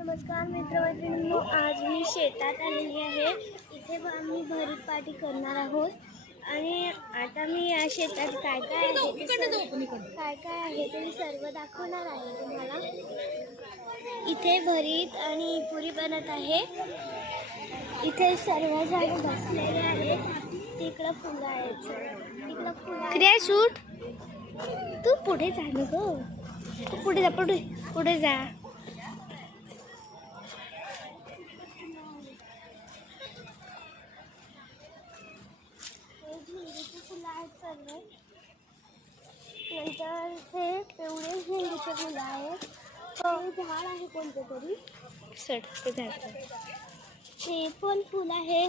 नमस्कार मित्रमैत्रिणींनो आज मी शेतात आलेली आहे. इथे आम्ही भरीत पार्टी करणार आहोत. आणि आता मी या शेतात काय काय आहे ते सर्व- काय काय आहे ते मी सर्व दाखवणार आहे तुम्हाला. इथे भरीत आणि पुरी बनत आहे. इथे सर्व जण बसलेले आहेत. तिकडं फुलं आहेत. तिकडं फुलं क्रिया शूट. तू पुढे जा ना गं. तू पुढे जा पुढे पुढे जा हे झेंडूची फुलं आहेत सर्व नंतर ते पिवळे झेंडूचे फुलं आहेत हे झाड आहे कोणतं तरी? सट ते झाड. ते पण फुल आहे.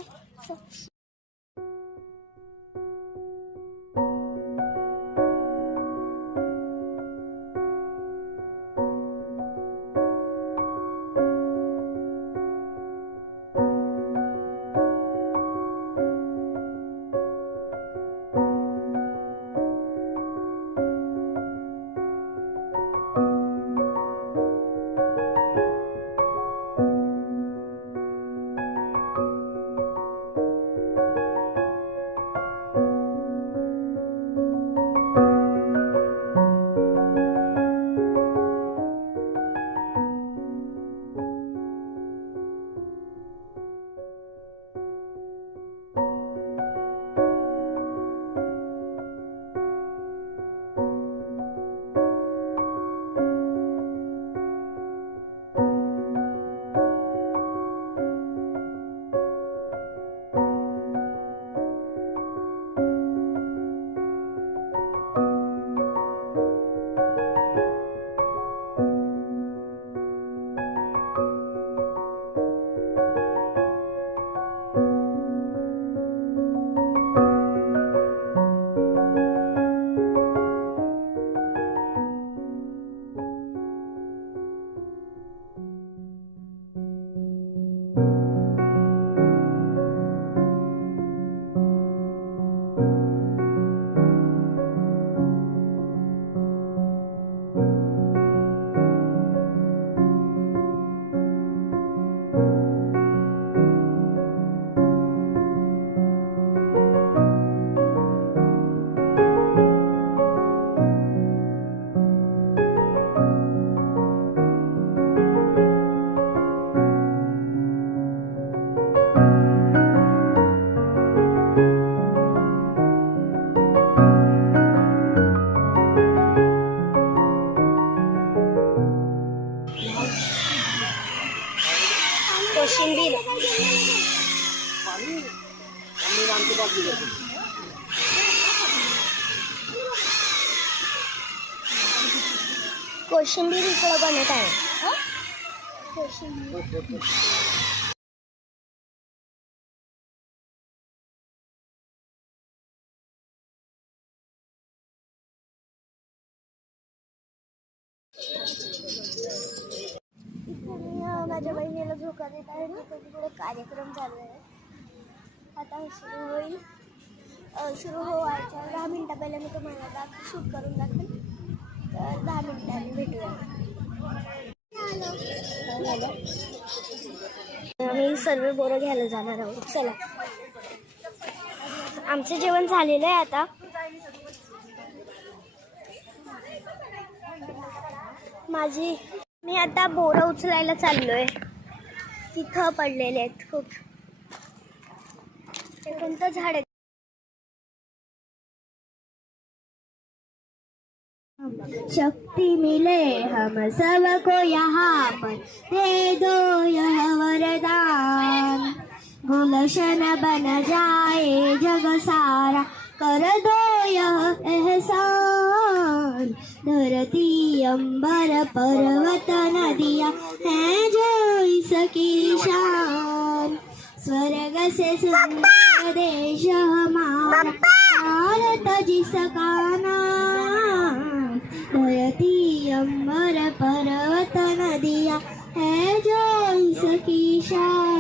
कोशिंबीर कोशिंबीर इकडं बनत आहे कोशिंबीर इथे मी अं, माझ्या बहिणीला झोका देत आहे ना तर तिकडे कार्यक्रम चालू आहे. आता सुरू होईल. सुरू सुरू व्हायच्या दहा मिनटं पहिले मी तुम्हाला दाख शूट करून दाखवेल तर दहा मिनटांनी भेटूया. आम्ही सर्व बोरं घ्यायला जाणार आहोत. चला. आमचं जेवण झालेलं आहे आता. माझी मी आता बोरं उचलायला चाललोय. तिथं पडलेले आहेत खूप. ते कोणतं झाड आहे? शक्ति मिले हम सबको यहाँ पर दे दो यह वरदान। गुलशन बन जाए जग सारा कर दो यह एहसान। धरती अंबर पर्वत नदिया है जो इसकी शान स्वर्ग से सुंदर देश हमारा भारत जिसका नाम। धरती अंबर पर्वत नदिया है जो इसकी शान